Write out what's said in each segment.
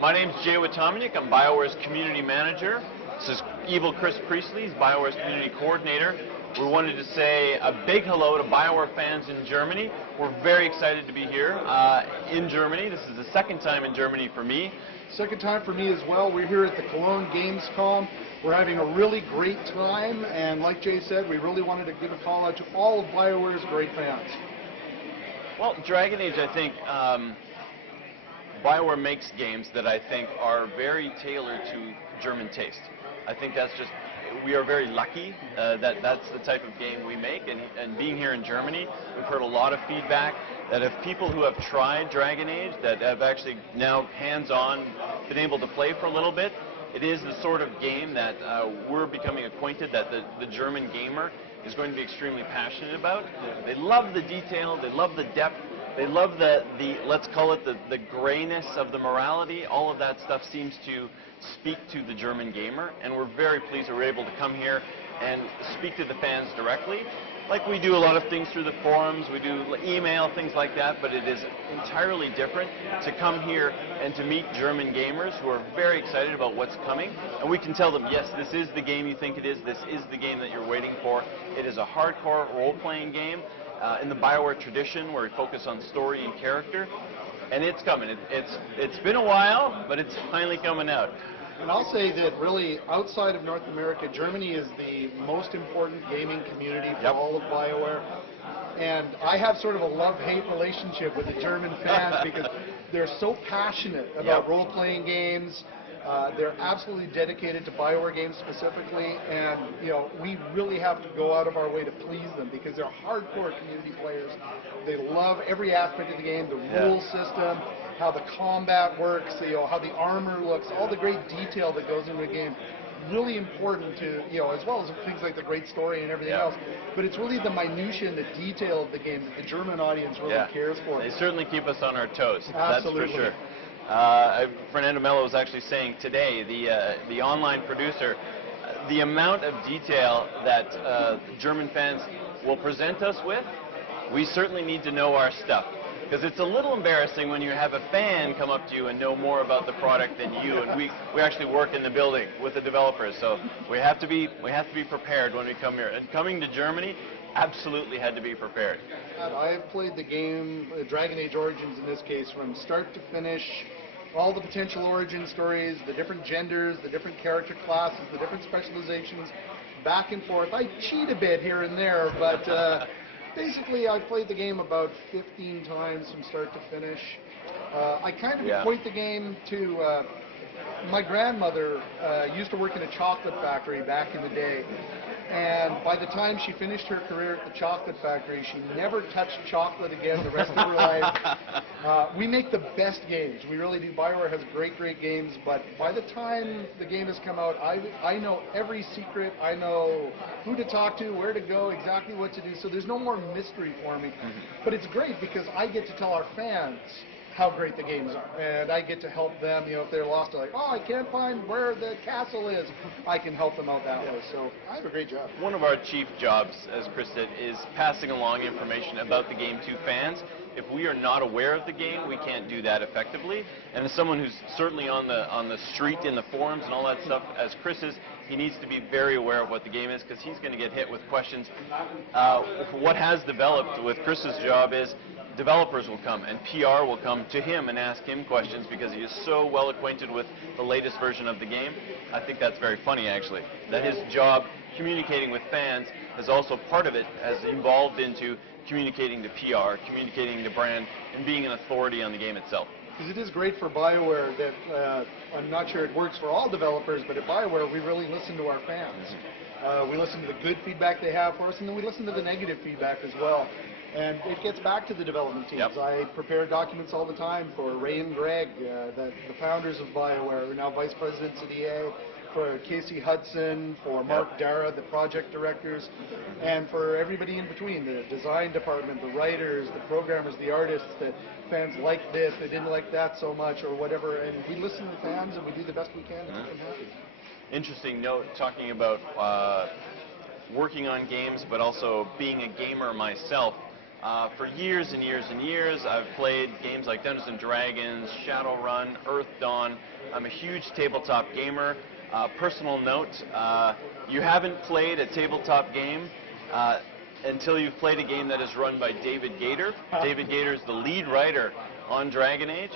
My name's Jay Watamaniuk. I'm BioWare's Community Manager. This is Evil Chris Priestley. He's BioWare's Community Coordinator. We wanted to say a big hello to BioWare fans in Germany. We're very excited to be here in Germany. This is the second time in Germany for me. Second time for me as well. We're here at the Cologne Gamescom. We're having a really great time, and like Jay said, we really wanted to give a call out to all of BioWare's great fans. Well, Dragon Age, I think, BioWare makes games that I think are very tailored to German taste. I think that's just, we are very lucky that that's the type of game we make, and being here in Germany, we've heard a lot of feedback that if people who have tried Dragon Age, that have actually now hands-on been able to play for a little bit, it is the sort of game that we're becoming acquainted that the German gamer is going to be extremely passionate about. They love the detail, they love the depth, they love the let's call it the grayness of the morality. All of that stuff seems to speak to the German gamer, and we're very pleased that we're able to come here and speak to the fans directly. Like we do a lot of things through the forums, we do email, things like that, but it is entirely different to come here and to meet German gamers who are very excited about what's coming, and we can tell them, yes, this is the game you think it is, this is the game that you're waiting for. It is a hardcore role-playing game in the BioWare tradition where we focus on story and character, and it's coming. It's been a while, but it's finally coming out. And I'll say that really, outside of North America, Germany is the most important gaming community for all of BioWare. And I have sort of a love-hate relationship with the German fans because they're so passionate about role-playing games. They're absolutely dedicated to BioWare games specifically, and we really have to go out of our way to please them because they're hardcore community players. They love every aspect of the game, the rule system, how the combat works, how the armor looks, all the great detail that goes into the game. Really important to, as well as things like the great story and everything else. But it's really the minutiae and the detail of the game that the German audience really cares for. They certainly keep us on our toes. Absolutely. That's for sure. Fernando Mello was actually saying today, the online producer, the amount of detail that German fans will present us with, we certainly need to know our stuff. Because it's a little embarrassing when you have a fan come up to you and know more about the product than you, and we actually work in the building with the developers, so we have to be prepared when we come here. And coming to Germany, absolutely had to be prepared. I've played the game, Dragon Age Origins in this case, from start to finish, all the potential origin stories, the different genders, the different character classes, the different specializations, back and forth. I cheat a bit here and there, but basically, I played the game about 15 times from start to finish. I kind of equate the game to my grandmother used to work in a chocolate factory back in the day. And by the time she finished her career at the chocolate factory, she never touched chocolate again the rest of her life. We make the best games. We really do. BioWare has great, great games. But by the time the game has come out, I know every secret. I know who to talk to, where to go, exactly what to do. So there's no more mystery for me. But it's great because I get to tell our fans how great the games are, and I get to help them, if they're lost, they're like, oh, I can't find where the castle is. I can help them out that way, so I have a great job. One of our chief jobs, as Chris said, is passing along information about the game to fans. If we are not aware of the game, we can't do that effectively, and as someone who's certainly on the street, in the forums and all that stuff, as Chris is, he needs to be very aware of what the game is because he's going to get hit with questions. What has developed with Chris's job is developers will come and PR will come to him and ask him questions because he is so well acquainted with the latest version of the game. I think that's very funny, actually, that his job communicating with fans is also part of it, has evolved into communicating to PR, communicating to brand, and being an authority on the game itself. Because it is great for BioWare that, I'm not sure it works for all developers, but at BioWare we really listen to our fans. We listen to the good feedback they have for us, and then we listen to the negative feedback as well. And it gets back to the development teams. I prepare documents all the time for Ray and Greg, the founders of BioWare, who are now vice presidents at EA, for Casey Hudson, for Mark Dara, the project directors, and for everybody in between, the design department, the writers, the programmers, the artists, that fans like this, they didn't like that so much, or whatever. And we listen to the fans, and we do the best we can to keep them happy. Interesting note, talking about working on games, but also being a gamer myself. For years and years and years, I've played games like Dungeons & Dragons, Shadowrun, Earth Dawn. I'm a huge tabletop gamer. Personal note, you haven't played a tabletop game until you've played a game that is run by David Gator. David Gator is the lead writer on Dragon Age.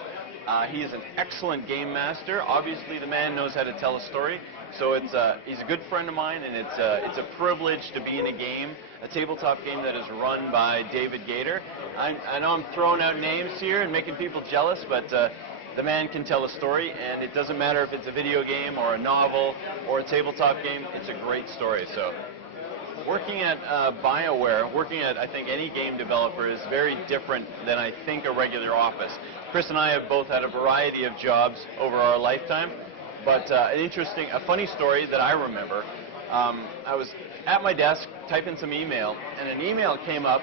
He is an excellent game master. Obviously, the man knows how to tell a story. So he's a good friend of mine, and it's a privilege to be in a tabletop game that is run by David Gator. I know I'm throwing out names here and making people jealous, but the man can tell a story, and it doesn't matter if it's a video game or a novel or a tabletop game. It's a great story. So working at BioWare, working at, I think, any game developer is very different than, I think, a regular office. Chris and I have both had a variety of jobs over our lifetime, but a funny story that I remember, I was at my desk typing some email, and an email came up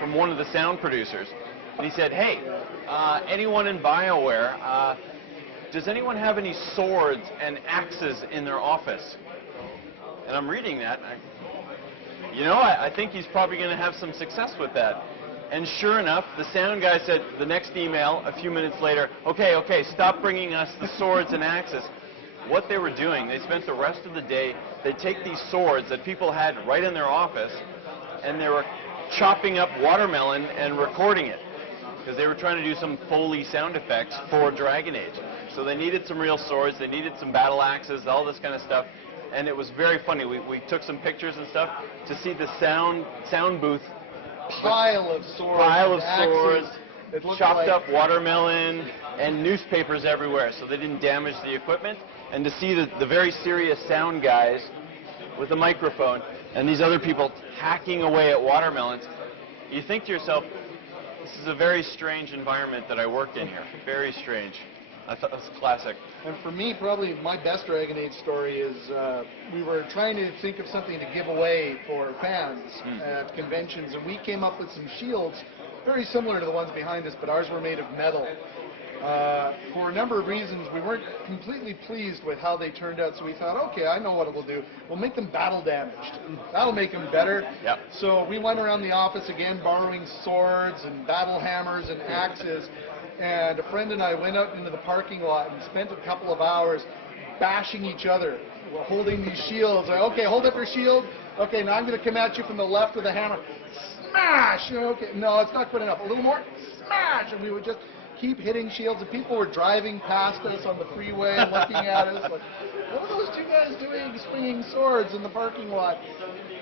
from one of the sound producers, and he said, "Hey, anyone in BioWare, does anyone have any swords and axes in their office?" And I'm reading that, and I think he's probably going to have some success with that. And sure enough, the sound guy said the next email, a few minutes later, okay, stop bringing us the swords and axes. What they were doing, they spent the rest of the day, they'd take these swords that people had right in their office, and they were chopping up watermelon and recording it, because they were trying to do some Foley sound effects for Dragon Age. So they needed some real swords, they needed some battle axes, all this kind of stuff. And it was very funny. We took some pictures and stuff to see the sound booth. Pile of swords, chopped up watermelon, and newspapers everywhere, so they didn't damage the equipment. And to see the very serious sound guys with a microphone and these other people hacking away at watermelons, you think to yourself, this is a very strange environment that I worked in here. Very strange. I thought it was classic. And for me, probably my best Dragon Age story is we were trying to think of something to give away for fans at conventions, and we came up with some shields very similar to the ones behind us, but ours were made of metal. For a number of reasons, we weren't completely pleased with how they turned out, so we thought, okay, I know what we'll do. We'll make them battle damaged. That'll make them better. Yep. So we went around the office again, borrowing swords and battle hammers and axes. And a friend and I went out into the parking lot and spent a couple of hours bashing each other. We're holding these shields. Okay, hold up your shield. Okay, now I'm going to come at you from the left with a hammer. Smash! Okay, no, it's not good enough. A little more. Smash! And we would just keep hitting shields. And people were driving past us on the freeway looking at us like, what are those two guys doing swinging swords in the parking lot?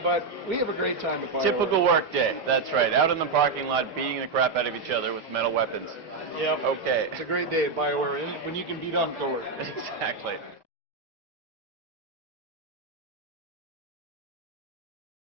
But we have a great time at BioWare. Typical work day. That's right. Out in the parking lot, beating the crap out of each other with metal weapons. Yep. Okay. It's a great day at BioWare when you can beat on Thor. Exactly.